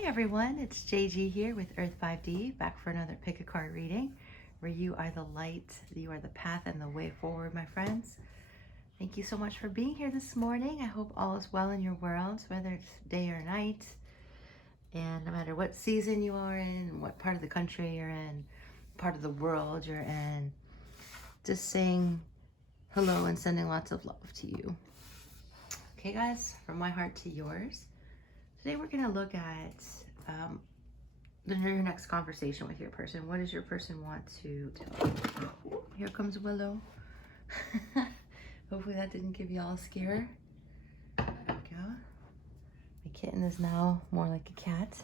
Hi everyone, it's JG here with Earth 5D, back for another pick a card reading, where you are the light, you are the path and the way forward, my friends. Thank you so much for being here this morning. I hope all is well in your world, whether it's day or night, and no matter what season you are in, what part of the country you're in, part of the world you're in, just saying hello and sending lots of love to you. Okay guys, from my heart to yours. Today we're going to look at your next conversation with your person. What does your person want to tell you? Ooh, here comes Willow. Hopefully that didn't give you all a scare. There we go. My kitten is now more like a cat.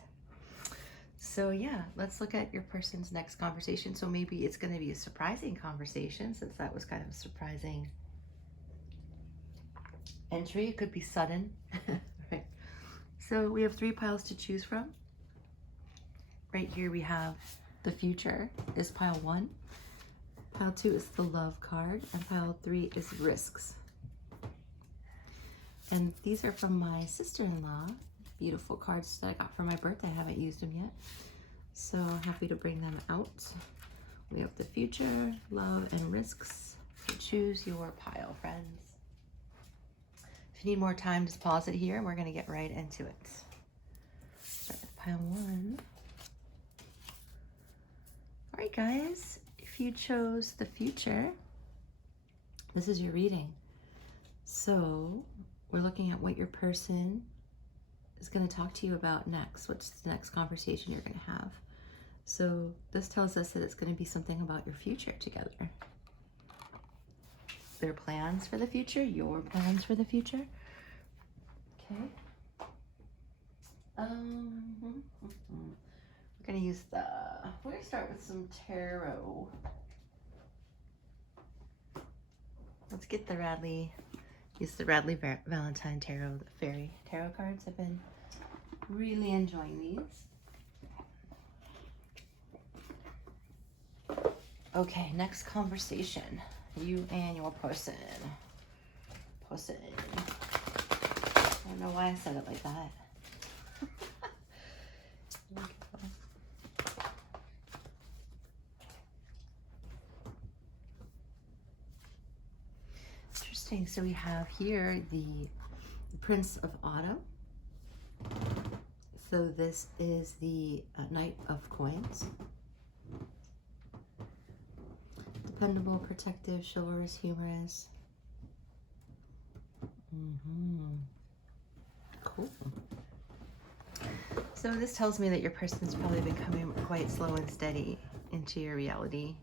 So yeah, let's look at your person's next conversation. So maybe it's going to be a surprising conversation, since that was kind of a surprising entry. It could be sudden. Right. So we have 3 piles to choose from. Right here we have the future is pile 1. Pile 2 is the love card, and pile 3 is risks. And these are from my sister-in-law. Beautiful cards that I got for my birthday. I haven't used them yet, so happy to bring them out. We have the future, love, and risks. So choose your pile, friends. If you need more time, just pause it here, and we're going to get right into it. Start with pile 1. All right, guys, if you chose the future, this is your reading. So we're looking at what your person is going to talk to you about next. What's the next conversation you're going to have? So this tells us that it's going to be something about your future together. Their plans for the future, your plans for the future. Okay. We're going to start with some tarot. Let's get the Radley, use the Radley Valentine Tarot, the fairy tarot cards. I've been really enjoying these. Okay, next conversation. You and your person. I don't know why I said it like that. Interesting. So we have here the Prince of Autumn. So this is the Knight of Coins. Dependable, protective, chivalrous, humorous. Cool. So this tells me that your person's probably been coming quite slow and steady into your reality.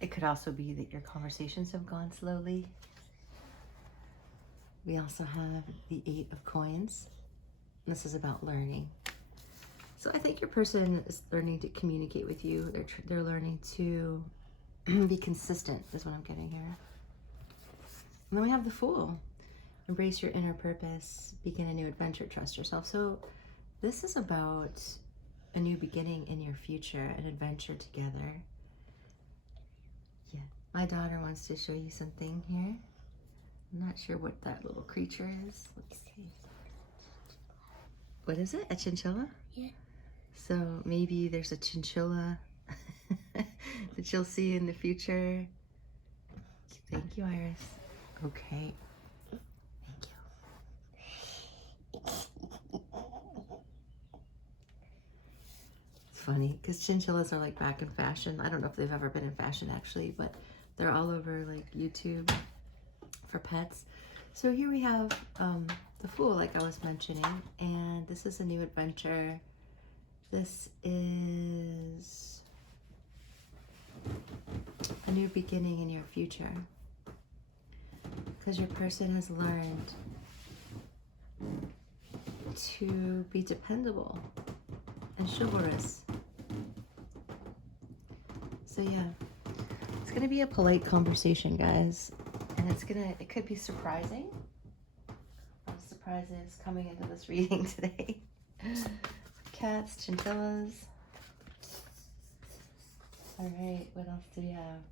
It could also be that your conversations have gone slowly. We also have the 8 of Coins. This is about learning. So I think your person is learning to communicate with you. They're learning to be consistent, is what I'm getting here. And then we have the Fool. Embrace your inner purpose, begin a new adventure, trust yourself. So this is about a new beginning in your future, an adventure together. Yeah, my daughter wants to show you something here. I'm not sure what that little creature is. Let's see. What is it? A chinchilla? Yeah. So maybe there's a chinchilla that you'll see in the future. Thank you, Iris. Okay. Funny because chinchillas are like back in fashion. I don't know if they've ever been in fashion actually, but they're all over like YouTube for pets. So here we have the Fool, like I was mentioning, and this is a new adventure. This is a new beginning in your future, because your person has learned to be dependable and chivalrous. So yeah, it's gonna be a polite conversation, guys, and it could be surprising. A lot of surprises coming into this reading today. Cats, chinchillas. All right, what else do we have?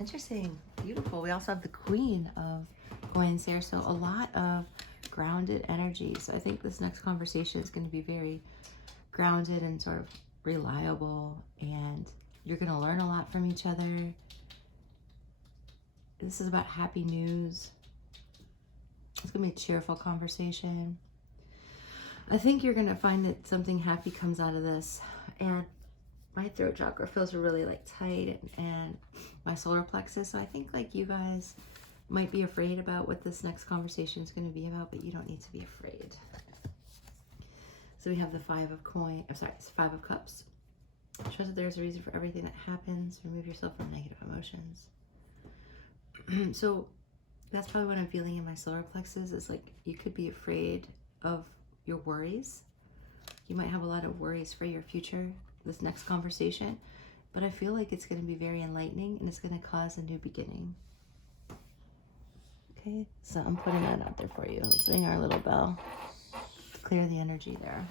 Interesting, beautiful. We also have the Queen of Coins here, so a lot of grounded energy. So I think this next conversation is going to be very grounded and sort of reliable, and you're going to learn a lot from each other. This is about happy news. It's going to be a cheerful conversation. I think you're going to find that something happy comes out of this. And my throat chakra feels really like tight, and my solar plexus. So I think like you guys might be afraid about what this next conversation is going to be about, but you don't need to be afraid. So we have the Five of Cups. Trust that there's a reason for everything that happens. Remove yourself from negative emotions. So that's probably what I'm feeling in my solar plexus, is like you could be afraid of your worries. You might have a lot of worries for your future, this next conversation, but I feel like it's going to be very enlightening, and it's going to cause a new beginning. Okay, so I'm putting that out there for you. Let's ring our little bell to clear the energy there.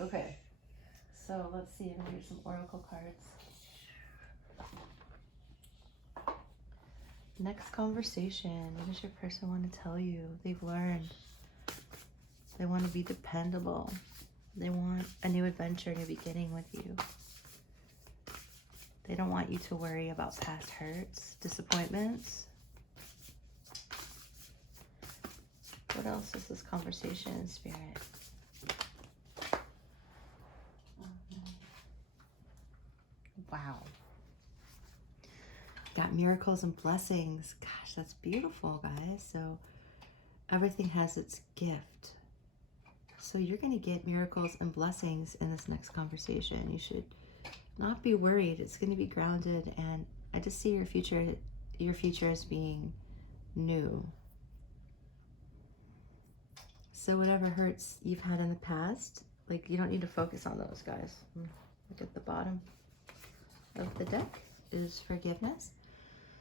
Okay, so let's see. I'm going to do some oracle cards. Next conversation. What does your person want to tell you? They've learned. They want to be dependable. They want a new adventure, a new beginning with you. They don't want you to worry about past hurts, disappointments. What else is this conversation in spirit? Wow. Got miracles and blessings. Gosh, that's beautiful, guys. So everything has its gift. So you're going to get miracles and blessings in this next conversation. You should not be worried. It's going to be grounded, and I just see your future as being new. So whatever hurts you've had in the past, like, you don't need to focus on those, guys. Look at the bottom of the deck is forgiveness.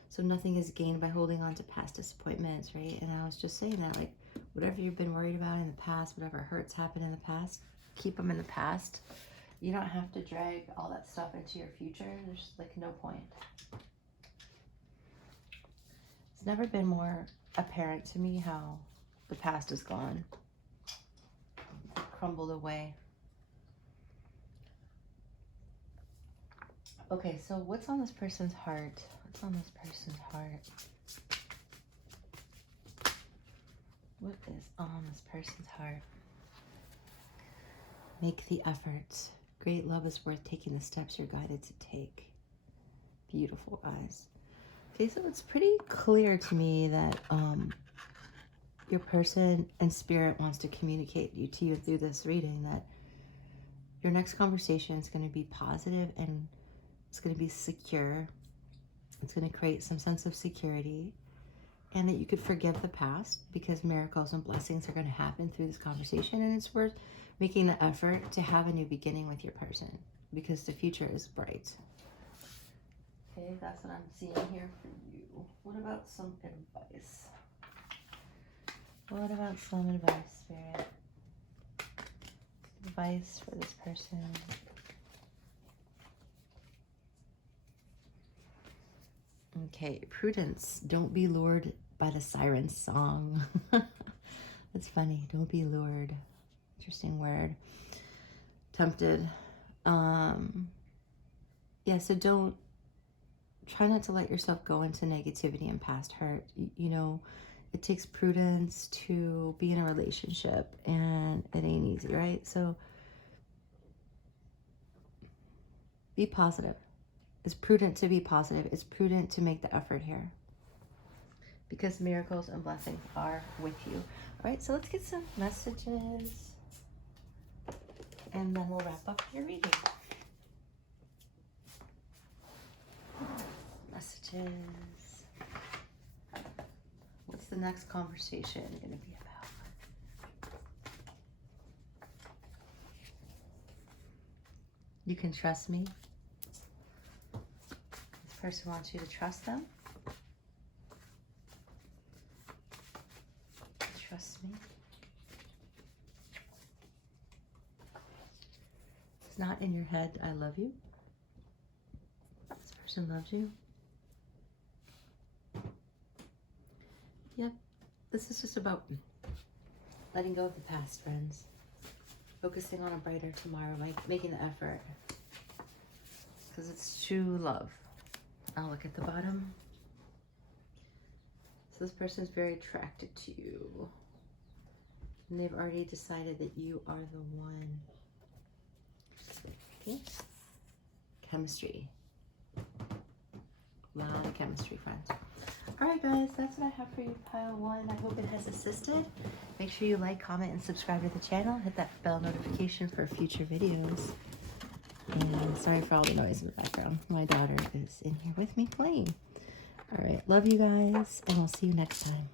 So nothing is gained by holding on to past disappointments, right? And I was just saying that, like, whatever you've been worried about in the past, whatever hurts happened in the past, keep them in the past. You don't have to drag all that stuff into your future. There's like no point. It's never been more apparent to me how the past is gone, crumbled away. Okay, so what's on this person's heart? What's on this person's heart? What is on this person's heart? Make the effort. Great love is worth taking the steps you're guided to take. Beautiful, guys. Okay, so it's pretty clear to me that your person and spirit wants to communicate to you through this reading that your next conversation is going to be positive, and it's going to be secure. It's going to create some sense of security, and that you could forgive the past, because miracles and blessings are going to happen through this conversation, and it's worth making the effort to have a new beginning with your person, because the future is bright. Okay, that's what I'm seeing here for you. What about some advice? What about some advice, Spirit? Advice for this person. Okay, prudence. Don't be lured by the siren song. That's funny. Don't be lured. Interesting word. Tempted. Yeah, so try not to let yourself go into negativity and past hurt. You know, it takes prudence to be in a relationship, and it ain't easy, right? So be positive. It's prudent to be positive. It's prudent to make the effort here, because miracles and blessings are with you. All right, so let's get some messages, and then we'll wrap up your reading. Messages. What's the next conversation going to be about? You can trust me. This person wants you to trust them. Trust me. It's not in your head, I love you. This person loves you. Yep. This is just about letting go of the past, friends. Focusing on a brighter tomorrow, like making the effort. Because it's true love. I'll look at the bottom. So this person's very attracted to you. And they've already decided that you are the one. Okay. Chemistry. A lot of chemistry, friends. Alright guys, that's what I have for you, pile 1. I hope it has assisted. Make sure you like, comment, and subscribe to the channel. Hit that bell notification for future videos. And sorry for all the noise in the background. My daughter is in here with me playing. Alright, love you guys, and I'll see you next time.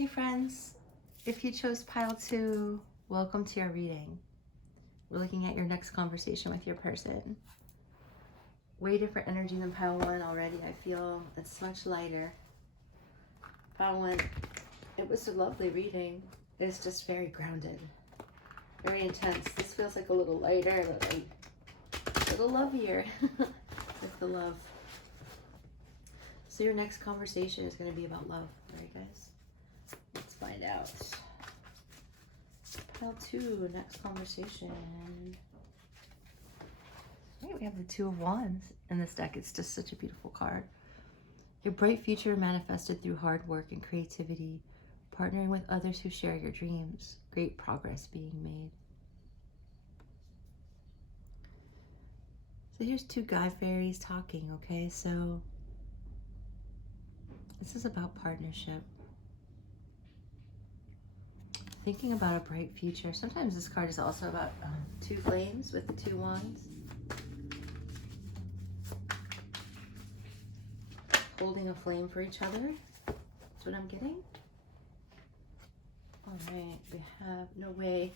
Okay, friends, if you chose pile 2, welcome to your reading. We're looking at your next conversation with your person. Way different energy than pile 1 already. I feel it's much lighter. Pile 1, it was a lovely reading. It's just very grounded, very intense. This feels like a little lighter, a little lovelier with the love. So your next conversation is going to be about love, right, guys? Let's find out. Pile 2, next conversation. Right, we have the 2 of Wands in this deck. It's just such a beautiful card. Your bright future manifested through hard work and creativity, partnering with others who share your dreams. Great progress being made. So here's 2 guy fairies talking, okay? So this is about partnership. Thinking about a bright future. Sometimes this card is also about 2 flames with the 2 wands. Holding a flame for each other. That's what I'm getting. All right, we have, no way.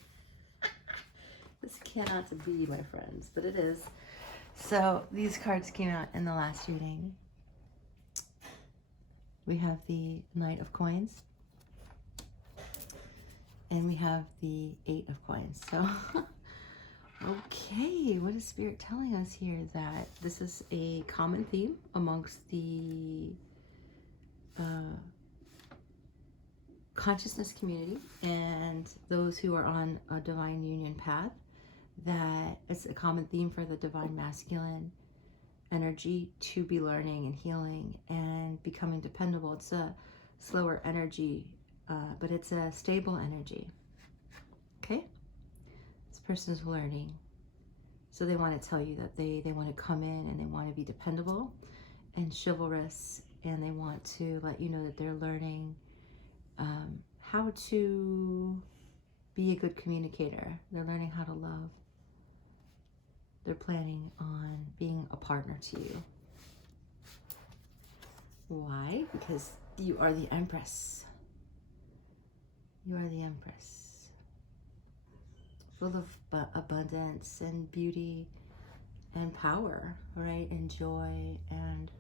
This cannot be, my friends, but it is. So these cards came out in the last reading. We have the Knight of Coins. And we have the 8 of Coins. So, okay, what is Spirit telling us here? That this is a common theme amongst the consciousness community and those who are on a divine union path. That it's a common theme for the divine masculine energy to be learning and healing and becoming dependable. It's a slower energy. But it's a stable energy, okay? This person is learning. So they want to tell you that they want to come in and they want to be dependable and chivalrous, and they want to let you know that they're learning how to be a good communicator. They're learning how to love. They're planning on being a partner to you. Why? Because you are the Empress. You are the Empress, full of abundance and beauty and power, right? And joy. And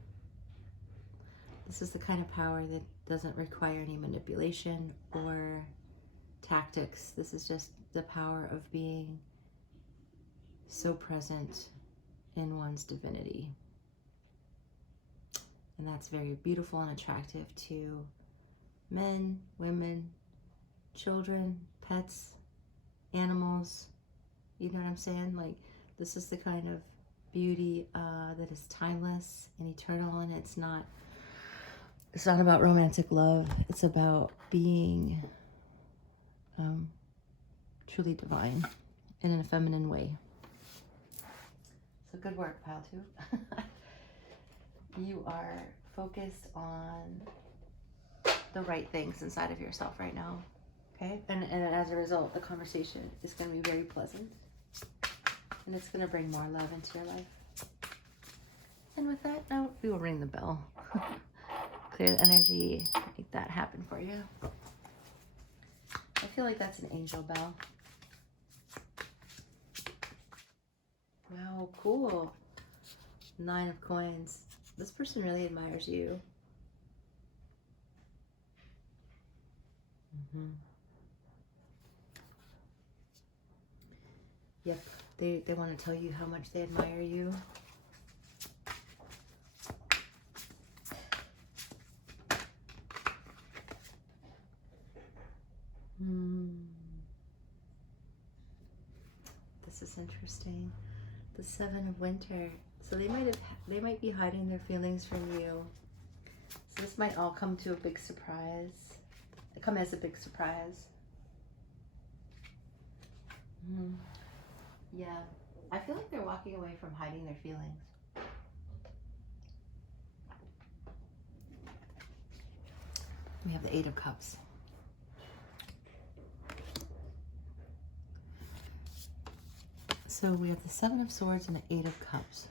this is the kind of power that doesn't require any manipulation or tactics. This is just the power of being so present in one's divinity. And that's very beautiful and attractive to men, women, children, pets, animals. You know what I'm saying? Like, this is the kind of beauty that is timeless and eternal, and it's not about romantic love. It's about being truly divine in a feminine way. So good work, pile 2. You are focused on the right things inside of yourself right now. Okay, and as a result, the conversation is going to be very pleasant. And it's going to bring more love into your life. And with that note, we will ring the bell. Clear the energy. Make that happen for you. I feel like that's an angel bell. Wow, cool. 9 of coins. This person really admires you. Yep, they want to tell you how much they admire you. This is interesting. The 7 of winter. So they might be hiding their feelings from you. So this might all come to a big surprise. Come as a big surprise. Yeah, I feel like they're walking away from hiding their feelings. We have the 8 of Cups. So we have the 7 of Swords and the 8 of Cups.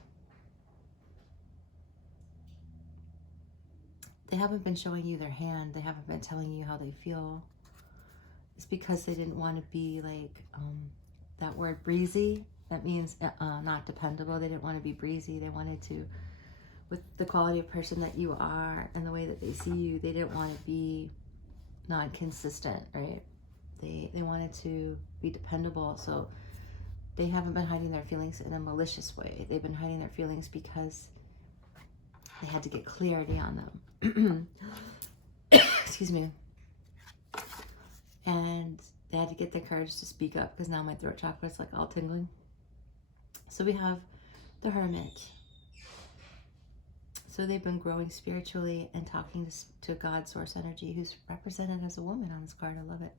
They haven't been showing you their hand. They haven't been telling you how they feel. It's because they didn't want to be like, that word breezy. That means not dependable. They didn't want to be breezy. They wanted to, with the quality of person that you are and the way that they see you, they didn't want to be non-consistent, right? They wanted to be dependable. So they haven't been hiding their feelings in a malicious way. They've been hiding their feelings because they had to get clarity on them. Excuse me. And they had to get the courage to speak up because now my throat chakra is like all tingling. So we have the Hermit. So they've been growing spiritually and talking to God, source energy, who's represented as a woman on this card. I love it.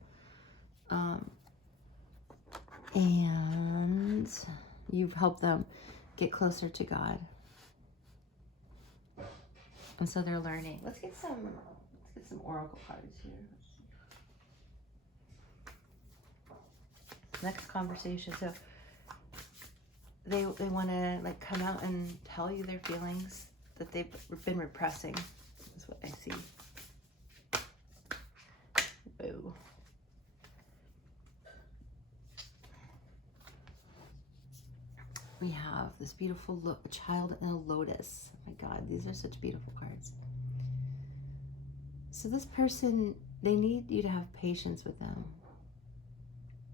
And you've helped them get closer to God. And so they're learning. Let's get some oracle cards here. Next conversation. So they want to like come out and tell you their feelings that they've been repressing. Is what I see. Boo. We have this beautiful child and a lotus. Oh my God, these are such beautiful cards. So this person, they need you to have patience with them.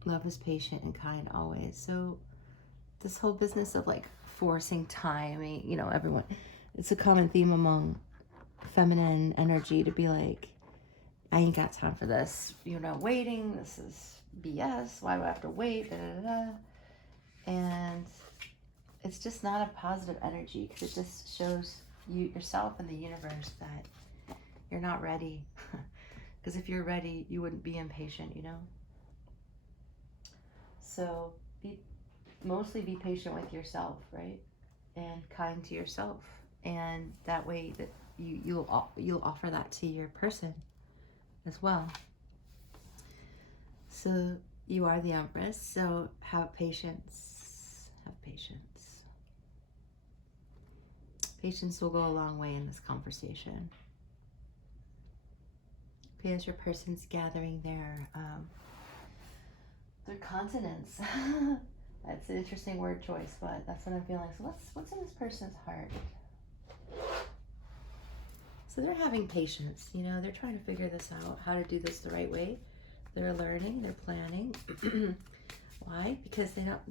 Love is patient and kind always. So this whole business of like forcing time, I mean, you know, everyone, it's a common theme among feminine energy to be like, I ain't got time for this. You're not waiting. This is BS. Why do I have to wait? Da, da, da, da. And it's just not a positive energy because it just shows you yourself and the universe that you're not ready. Because if you're ready, you wouldn't be impatient, you know? So mostly be patient with yourself, right? And kind to yourself. And that way that you'll offer that to your person as well. So you are the Empress, so have patience. Have patience. Patience will go a long way in this conversation. Okay, as your person's gathering their continents. That's an interesting word choice, but that's what I'm feeling. So what's in this person's heart? So they're having patience, you know, they're trying to figure this out, how to do this the right way. They're learning, they're planning. Why? Because they love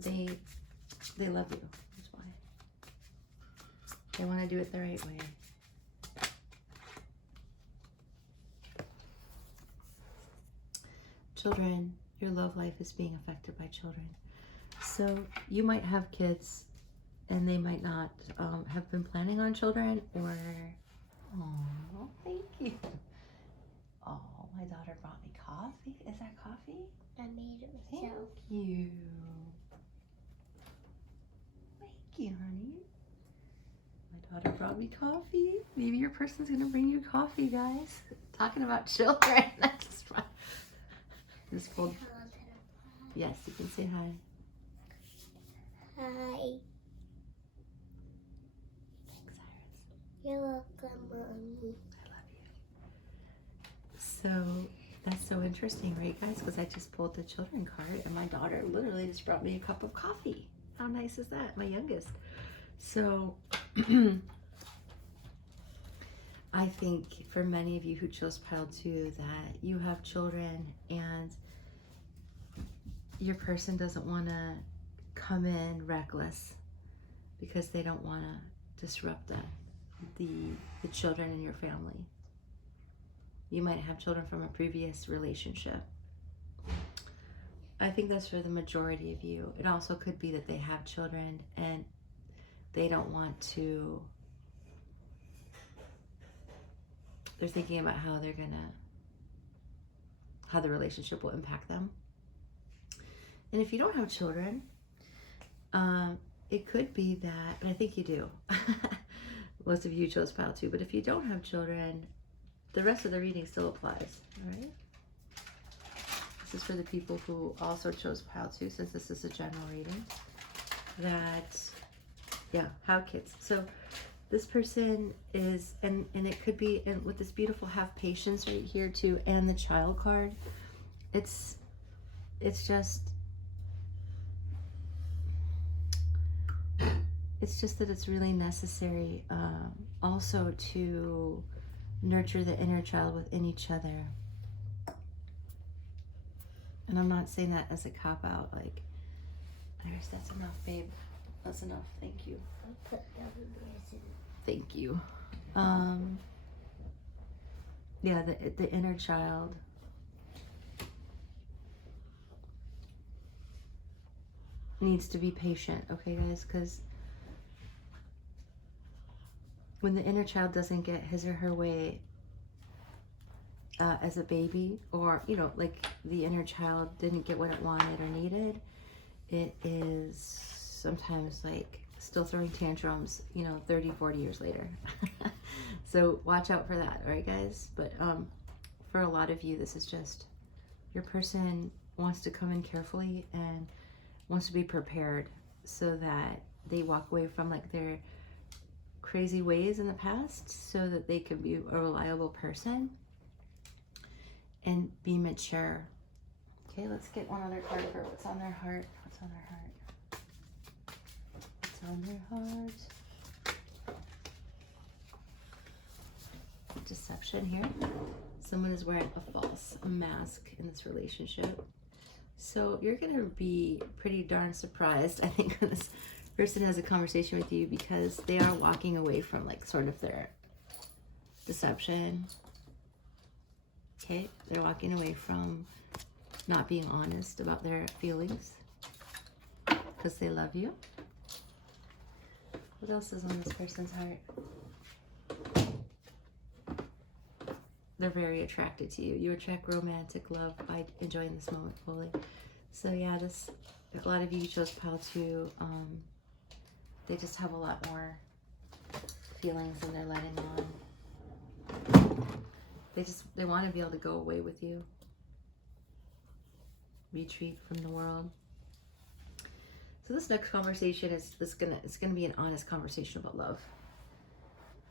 you. That's why. They want to do it the right way. Children, your love life is being affected by children. So you might have kids and they might not have been planning on children or, oh, thank you. Oh, my daughter brought me coffee. Is that coffee? I made it myself. Thank you. Thank you, honey. My daughter brought me coffee. Maybe your person's gonna bring you coffee, guys. Talking about children. That's fun. This full. Yes, you can say hi. Hi. Thanks, Iris. You're welcome, Mommy. I love you. So that's so interesting, right, guys? Because I just pulled the children card, and my daughter literally just brought me a cup of coffee. How nice is that? My youngest. So I think for many of you who chose pile 2 that you have children and your person doesn't want to come in reckless because they don't want to disrupt the children in your family. You might have children from a previous relationship. I think that's for the majority of you. It also could be that they have children and they don't want to, they're thinking about how the relationship will impact them. And if you don't have children, it could be that, but I think you do. Most of you chose pile 2, but if you don't have children, the rest of the reading still applies, all right? This is for the people who also chose pile 2, since this is a general reading, that, yeah, have kids. So this person is, and it could be, and with this beautiful have patience right here too, and the child card, it's just that it's really necessary also to nurture the inner child within each other. And I'm not saying that as a cop-out, like, Iris, that's enough, babe. That's enough, thank you. I'll put down this in. Thank you. Yeah, the inner child. Needs to be patient, okay, guys? Because when the inner child doesn't get his or her way as a baby, or, you know, like the inner child didn't get what it wanted or needed, it is sometimes like still throwing tantrums, you know, 30, 40 years later. So watch out for that, all right, guys? But for a lot of you, this is just your person wants to come in carefully and wants to be prepared so that they walk away from like their crazy ways in the past so that they can be a reliable person and be mature. Okay, let's get one other card for what's on their heart. What's on their heart? What's on their heart? Deception here. Someone is wearing a mask in this relationship. So you're going to be pretty darn surprised, I think, when this person has a conversation with you, because they are walking away from like sort of their deception. Okay, they're walking away from not being honest about their feelings because they love you. What else is on this person's heart? They're very attracted to you. You attract romantic love by enjoying this moment fully. So yeah, a lot of you chose pile 2. They just have a lot more feelings than they're letting on. They want to be able to go away with you. Retreat from the world. So this next conversation it's gonna be an honest conversation about love.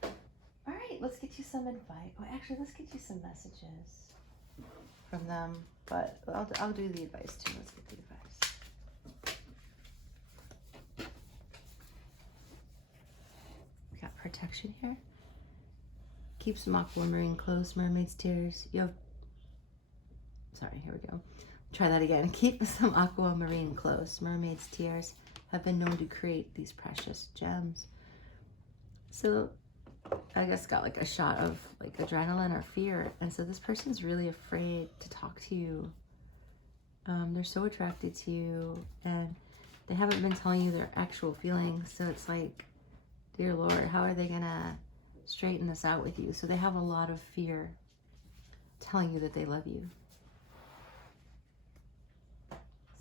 All right, let's get you some advice. Oh, actually, let's get you some messages from them. But I'll do the advice too. Let's get the advice. We got protection here. Keep some aquamarine close, mermaid's tears. Sorry, here we go. Try that again. Keep some aquamarine close. Mermaid's tears have been known to create these precious gems. So I guess got like a shot of like adrenaline or fear. And so this person's really afraid to talk to you. They're so attracted to you and they haven't been telling you their actual feelings. So it's like, dear Lord, how are they gonna straighten this out with you? So they have a lot of fear telling you that they love you.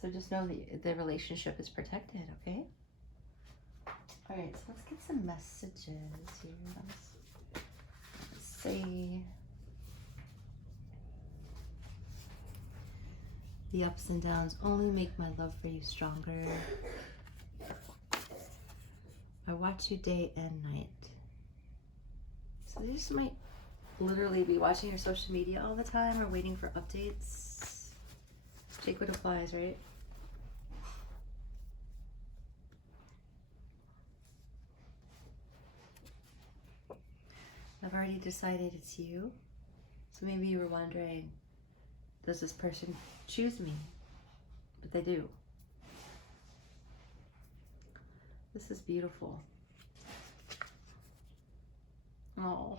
So just know that the relationship is protected, okay? All right, so let's get some messages here. Let's see. The ups and downs only make my love for you stronger. I watch you day and night. So they just might literally be watching your social media all the time or waiting for updates. Take what applies, right? I've already decided it's you. So maybe you were wondering, does this person choose me? But they do. This is beautiful. Oh,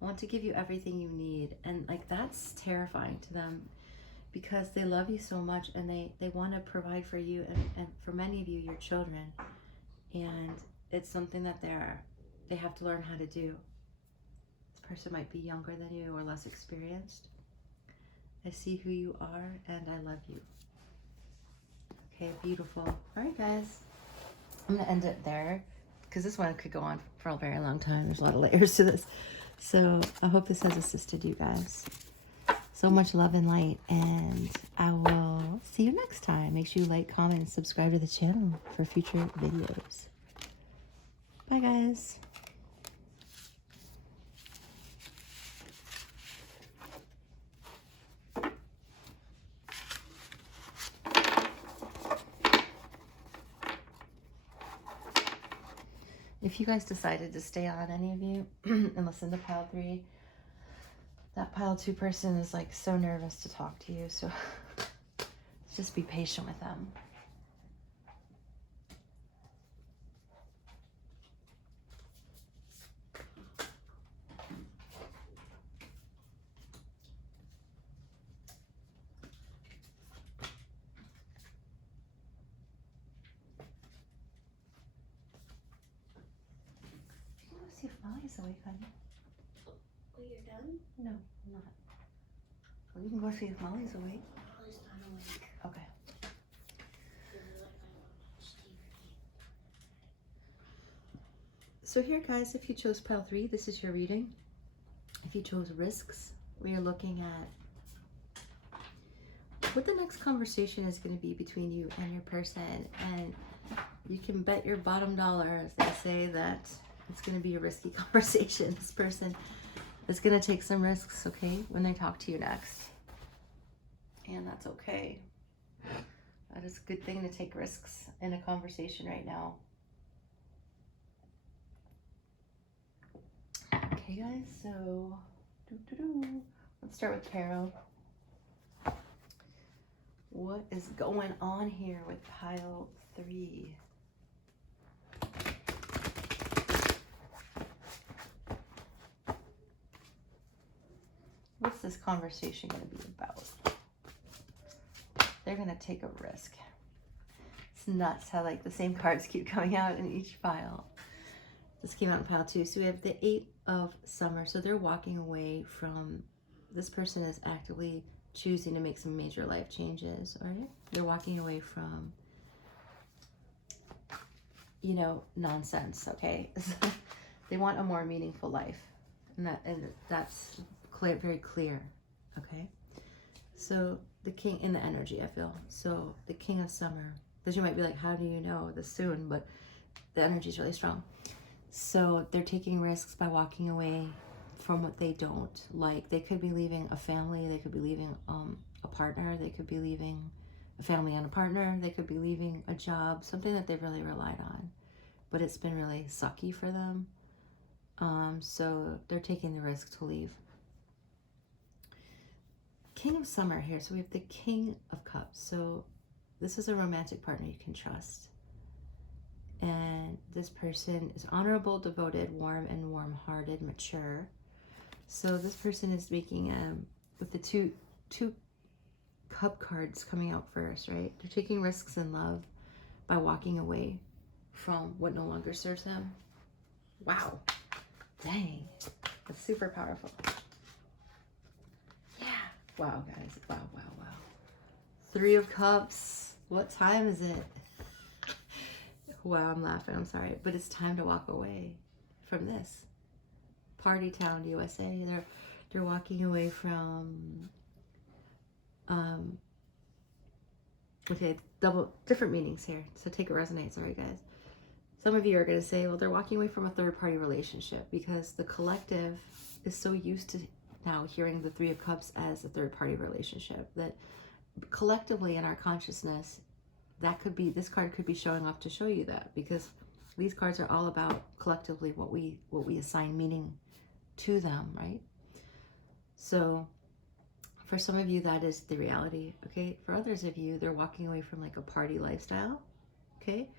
I want to give you everything you need. And like, that's terrifying to them because they love you so much and they want to provide for you and for many of you, your children. And it's something that they have to learn how to do. This person might be younger than you or less experienced. I see who you are and I love you. Okay, beautiful. All right, guys. I'm going to end it there because this one could go on for a very long time. There's a lot of layers to this. So I hope this has assisted you guys. So much love and light, and I will see you next time. Make sure you like, comment, and subscribe to the channel for future videos. Bye, guys. If you guys decided to stay on, any of you, and listen to pile 3, that pile 2 person is like so nervous to talk to you, so just be patient with them. You can go see if Molly's awake, honey. Oh, you're done? No, I'm not. Well, you can go see if Molly's awake. Molly's not awake. Okay. So here, guys, if you chose pile 3, this is your reading. If you chose risks, we are looking at what the next conversation is going to be between you and your person. And you can bet your bottom dollar, as they say, that it's going to be a risky conversation. This person is going to take some risks, okay, when they talk to you next. And that's okay. That is a good thing to take risks in a conversation right now. Okay, guys, so let's start with tarot. What is going on here with pile 3? What's this conversation going to be about? They're going to take a risk. It's nuts how like the same cards keep coming out in each pile. This came out in pile 2. So we have the 8 of Summer. So they're walking away from, this person is actively choosing to make some major life changes, all right? They're walking away from, you know, nonsense, okay? They want a more meaningful life. And that's clear, very clear, okay? So the king in the energy, I feel. So the King of Summer, because you might be like, how do you know this soon? But the energy is really strong. So they're taking risks by walking away from what they don't like. They could be leaving a family. They could be leaving a partner. They could be leaving a family and a partner. They could be leaving a job, something that they've really relied on, but it's been really sucky for them. So they're taking the risk to leave. King of Summer here. So we have the King of Cups. So this is a romantic partner you can trust. And this person is honorable, devoted, warm, and warm-hearted, mature. So this person is making, with the two cup cards coming out first, right? They're taking risks in love by walking away from what no longer serves them. Wow. Dang. That's super powerful. Yeah. Wow, guys. Wow, wow, wow. 3 of Cups. What time is it? Wow, I'm laughing. I'm sorry. But it's time to walk away from this. Party Town, USA. They're walking away from... okay, different meanings here. So take it resonates. All right, guys. Some of you are going to say, well, they're walking away from a third-party relationship because the collective is so used to now hearing the Three of Cups as a third-party relationship that collectively in our consciousness, that could be, this card could be showing up to show you that, because these cards are all about collectively what we assign meaning to them, right? So for some of you, that is the reality, okay? For others of you, they're walking away from like a party lifestyle, okay?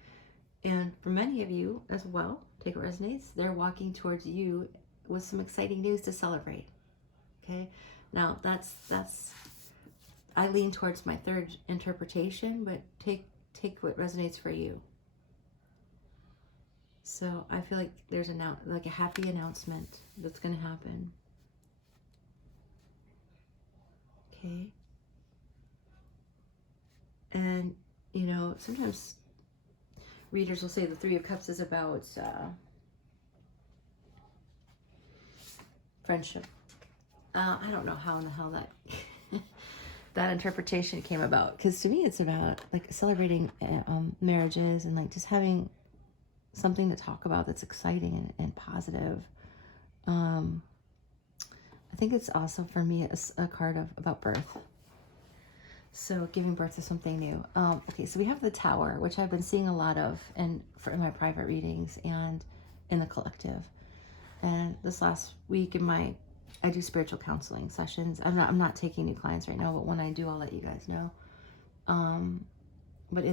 And for many of you as well, take what resonates, they're walking towards you with some exciting news to celebrate, okay? Now, that's I lean towards my third interpretation, but take what resonates for you. So I feel like there's like a happy announcement that's going to happen. Okay. And, you know, sometimes readers will say the Three of Cups is about friendship. I don't know how in the hell that that interpretation came about, because to me it's about like celebrating marriages and like just having something to talk about that's exciting and positive. I think it's also for me a card about birth. So giving birth to something new. Okay, so we have the Tower, which I've been seeing a lot of in my private readings and in the collective. And this last week I do spiritual counseling sessions. I'm not taking new clients right now, but when I do, I'll let you guys know. But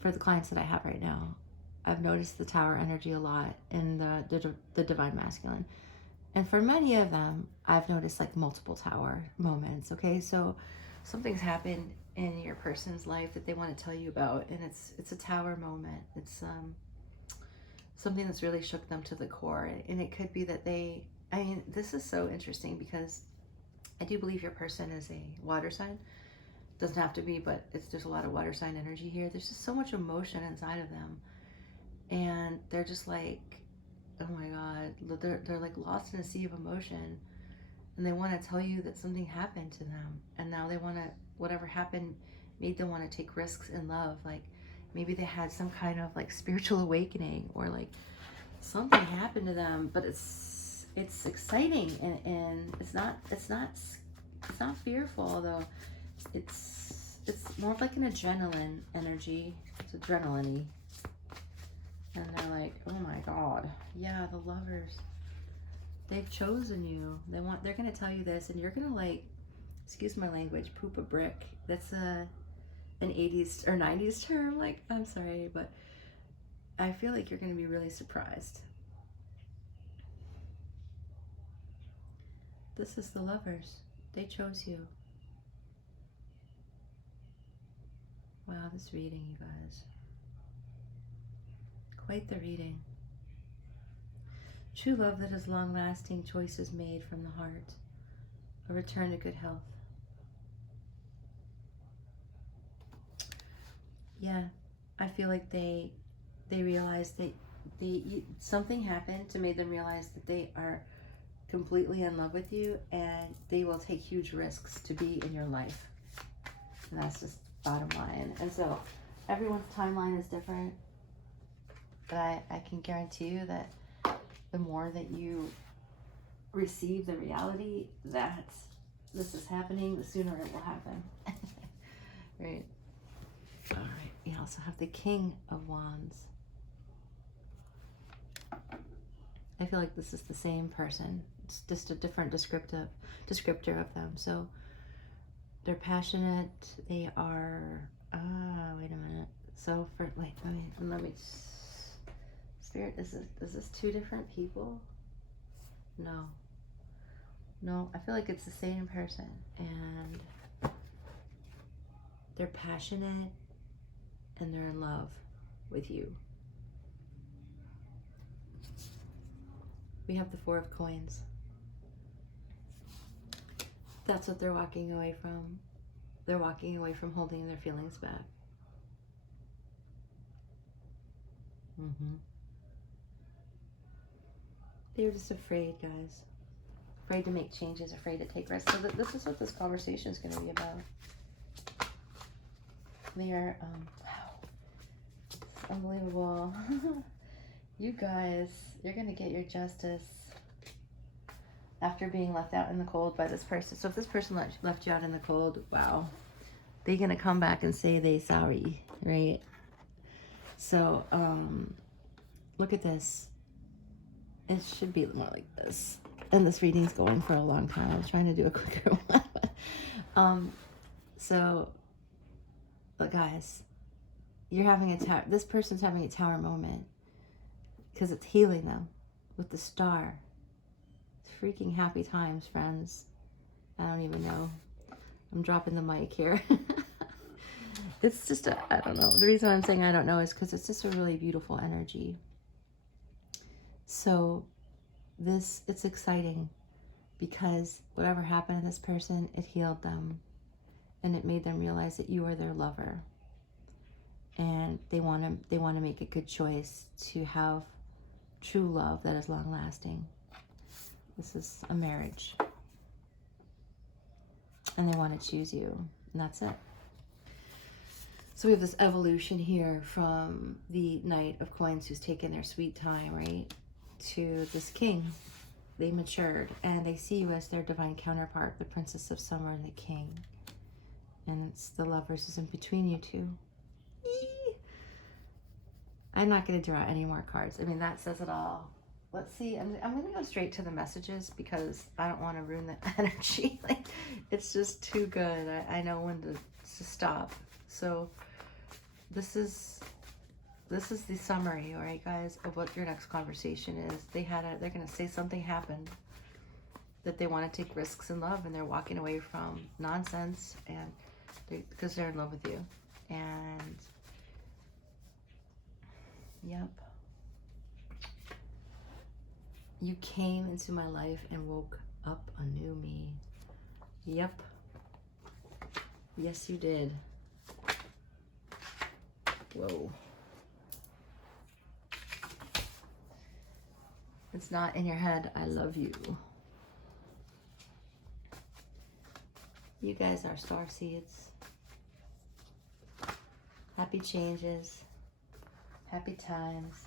for the clients that I have right now, I've noticed the Tower energy a lot in the Divine Masculine. And for many of them, I've noticed like multiple Tower moments, okay? So something's happened in your person's life that they want to tell you about, and it's a Tower moment. It's something that's really shook them to the core. And it could be that this is so interesting because I do believe your person is a water sign. Doesn't have to be, but there's a lot of water sign energy here. There's just so much emotion inside of them. And they're just like, oh my God, they're like lost in a sea of emotion. And they want to tell you that something happened to them. And now they want to, whatever happened made them want to take risks in love. Like maybe they had some kind of like spiritual awakening, or like something happened to them, but it's exciting and it's not fearful, though. It's more like an adrenaline energy. It's adrenaline-y. And they're like, oh my God, yeah, the Lovers. They've chosen you. They're gonna tell you this, and you're gonna, like, excuse my language, poop a brick. That's an 80s or 90s term. Like, I'm sorry, but I feel like you're gonna be really surprised. This is the Lovers. They chose you. Wow, this reading, you guys. Quite the reading. True love that is long-lasting, choices made from the heart, a return to good health. Yeah, I feel like they realized that something happened to make them realize that they are completely in love with you, and they will take huge risks to be in your life. And that's just bottom line. And so everyone's timeline is different, but I can guarantee you that the more that you receive the reality that this is happening, the sooner it will happen. Right. All right. We also have the King of Wands. I feel like this is the same person. It's just a different descriptor of them. So they're passionate. They are. Wait a minute. So let me. Spirit, is this two different people? No, I feel like it's the same person, and they're passionate and they're in love with you. We have the Four of Coins. That's what they're walking away from. They're walking away from holding their feelings back. They were just afraid, guys. Afraid to make changes, afraid to take risks. So this is what this conversation is going to be about. They are, wow, it's unbelievable. You guys, you're going to get your justice after being left out in the cold by this person. So if this person left you out in the cold, wow, they're going to come back and say they sorry, right? So, look at this. It should be more like this. And this reading's going for a long time. I was trying to do a quicker one. So, but guys, you're having this person's having a tower moment because it's healing them with the star. It's freaking happy times, friends. I don't even know. I'm dropping the mic here. It's just, I don't know. The reason I'm saying I don't know is because it's just a really beautiful energy. So it's exciting because whatever happened to this person, it healed them. And it made them realize that you are their lover. And they want to make a good choice to have true love that is long lasting. This is a marriage. And they want to choose you. And that's it. So we have this evolution here from the Knight of Coins who's taken their sweet time, right? To this king. They matured and they see you as their divine counterpart, the Princess of Summer and the King. And it's the lovers is in between you two. Eee! I'm not going to draw any more cards. I mean, that says it all. Let's see. I'm going to go straight to the messages because I don't want to ruin the energy. Like, it's just too good. I know when to stop. So this is the summary, all right, guys, of what your next conversation is. They're going to say something happened, that they want to take risks in love, and they're walking away from nonsense, and because they're in love with you. And yep, you came into my life and woke up a new me. Yep, yes you did. Whoa. It's not in your head. I love you. You guys are star seeds. Happy changes. Happy times.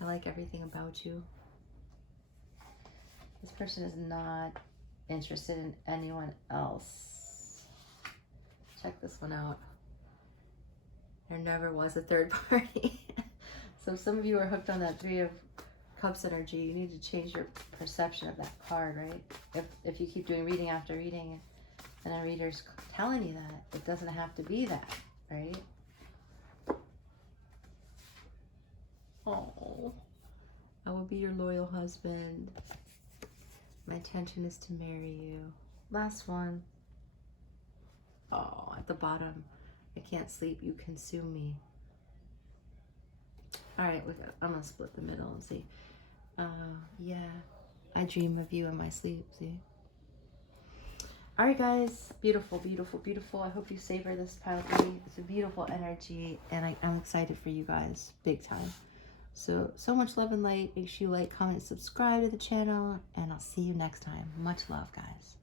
I like everything about you. This person is not interested in anyone else. Check this one out. There never was a third party. So some of you are hooked on that Three of Cups energy. You need to change your perception of that card, right? If you keep doing reading after reading and a reader's telling you that, it doesn't have to be that, right? Oh, I will be your loyal husband. My intention is to marry you. Last one. Oh, at the bottom. I can't sleep, you consume me. All right, I'm gonna split the middle and see. Yeah, I dream of you in my sleep, see? All right, guys, beautiful, beautiful, beautiful. I hope you savor this pile 3. It's a beautiful energy, and I'm excited for you guys, big time. So much love and light. Make sure you like, comment, subscribe to the channel, and I'll see you next time. Much love, guys.